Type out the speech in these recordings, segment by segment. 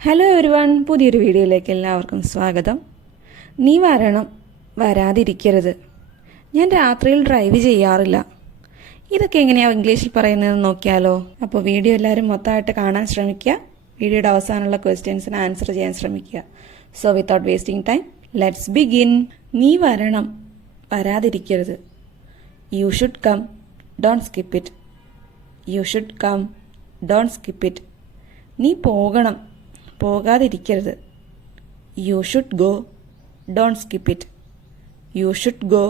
Hello ഒരുവൺ പുതിയൊരു വീഡിയോയിലേക്ക് എല്ലാവർക്കും സ്വാഗതം. നീ വരണം വരാതിരിക്കരുത്. ഞാൻ രാത്രിയിൽ ഡ്രൈവ് ചെയ്യാറില്ല. ഇതൊക്കെ എങ്ങനെയാ ഇംഗ്ലീഷിൽ പറയുന്നതെന്ന് നോക്കിയാലോ? അപ്പോൾ വീഡിയോ എല്ലാവരും മൊത്തമായിട്ട് കാണാൻ ശ്രമിക്കുക. വീഡിയോയുടെ അവസാനമുള്ള ക്വസ്റ്റ്യൻസിന് ആൻസർ ചെയ്യാൻ ശ്രമിക്കുക. So without wasting time let's begin നീ വരണം വരാതിരിക്കരുത്. You should come don't skip it you should come don't skip it നീ പോകണം പോകാതിരിക്കരുത്. You should go don't skip it you should go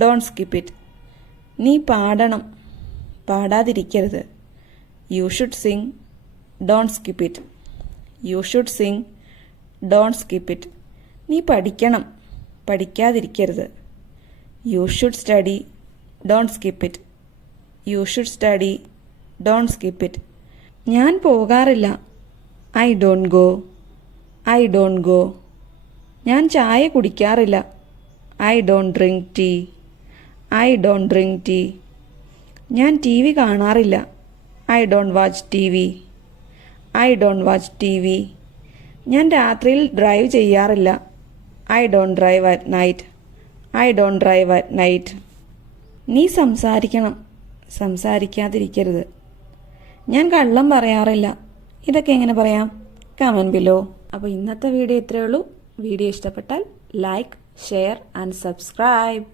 don't skip it നീ പാടണം. പാടാതിരിക്കരുത്. You should sing don't skip it you should sing don't skip it നീ പഠിക്കണം. പഠിക്കാതിരിക്കരുത്. You should study don't skip it you should study don't skip it ഞാൻ പോകാറില്ല. I don't go. I don't go. ഞാൻ ചായ കുടിക്കാറില്ല. I don't drink tea. I don't drink tea. ഞാൻ T V കാണാറില്ല. I don't watch T V. I don't watch T V. ഞാൻ രാത്രിയിൽ drive ചെയ്യാറില്ല. I don't drive at night. I don't drive at night. നീ സംസാരിക്കണം. സംസാരിക്കാതിരിക്കരുത്. ഞാൻ കള്ളം പറയാറില്ല. ഇതൊക്കെ എങ്ങനെ പറയാം? കമന്റ് ബിലോ അപ്പോൾ ഇന്നത്തെ വീഡിയോ ഇത്രയേ ഉള്ളൂ. വീഡിയോ ഇഷ്ടപ്പെട്ടാൽ ലൈക്ക് ഷെയർ ആൻഡ് സബ്സ്ക്രൈബ്